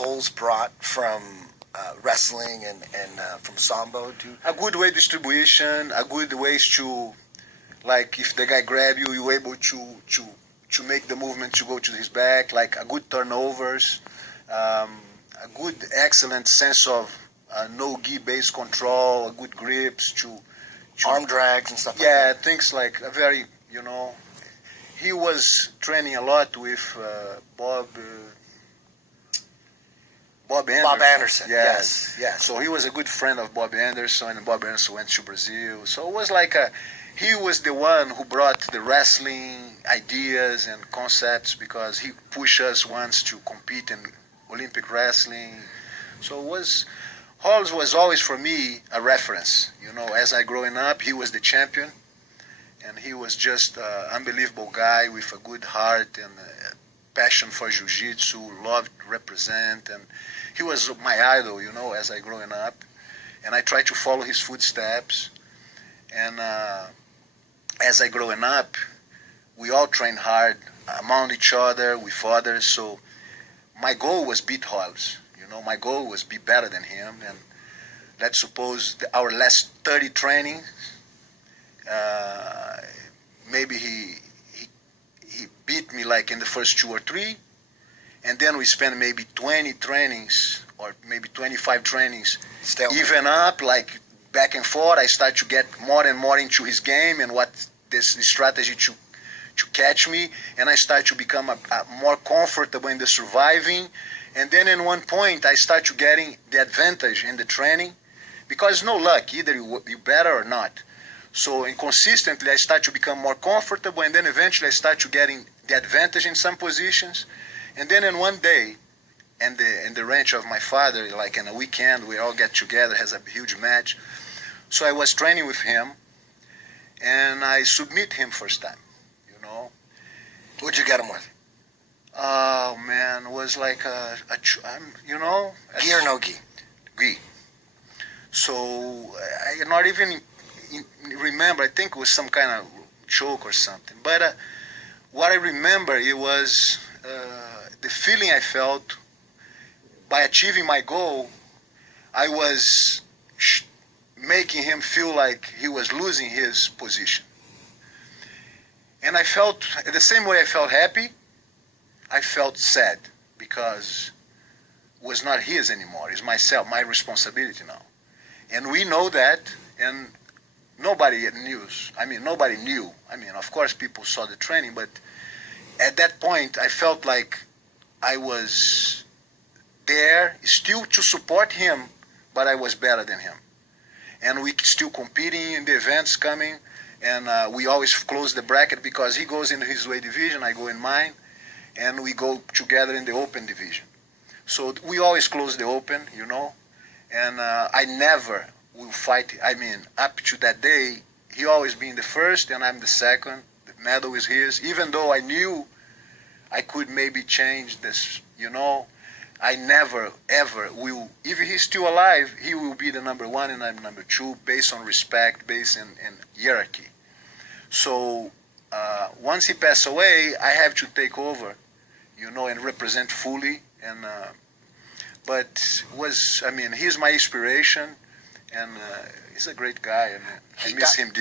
Holes brought from wrestling and from Sambo? A good weight distribution, a good ways to, like if the guy grab you, you're able to make the movement to go to his back, like a good turnovers, a good excellent sense of no-gi base control, a good grips to arm drags and stuff like yeah, that. things like a very, you know, he was training a lot with Bob Anderson. Bob Anderson, Yes. yes. So he was a good friend of Bob Anderson, and Bob Anderson went to Brazil. So it was like he was the one who brought the wrestling ideas and concepts, because he pushed us once to compete in Olympic wrestling. So Halls was always for me a reference. You know, as I growing up, he was the champion, and he was just an unbelievable guy with a good heart and passion for jiu-jitsu, loved to represent, and he was my idol, you know, as I growing up, and I tried to follow his footsteps. And as I growing up, we all trained hard among each other, with others. So my goal was beat Halls. You know, my goal was be better than him. And let's suppose our last 30 trainings, maybe he beat me like in the first 2 or 3, and then we spent maybe 20 trainings or maybe 25 trainings, even up, like back and forth. I start to get more and more into his game and what this strategy to catch me, and I start to become a more comfortable in the surviving. And then in one point I start to getting the advantage in the training, because no luck, either you better or not. So inconsistently I start to become more comfortable, and then eventually I start to getting the advantage in some positions. And then in one day, in the ranch of my father, like in a weekend, we all get together, has a huge match. So I was training with him, and I submit him first time, you know. What'd you get him with? Oh man, it was like you know. Gi or no gi? Gi. So I not even remember, I think it was some kind of choke or something. But what I remember, it was the feeling I felt by achieving my goal. I was making him feel like he was losing his position. And I felt, the same way I felt happy, I felt sad, because it was not his anymore. It's myself, my responsibility now. And we know that, and nobody knew. Nobody knew. Of course people saw the training, but at that point I felt like I was there still to support him, but I was better than him. And we still competing in the events coming, and we always close the bracket, because he goes in his weight division, I go in mine, and we go together in the open division. So we always close the open, you know, and I never will fight. Up to that day, he always being the first and I'm the second. The medal is his, even though I knew I could maybe change this, you know. I never, ever will, if he's still alive, he will be the number 1 and I'm number 2, based on respect, based in hierarchy. So once he passed away, I have to take over, you know, and represent fully. And but he's my inspiration, and he's a great guy. I miss him dearly.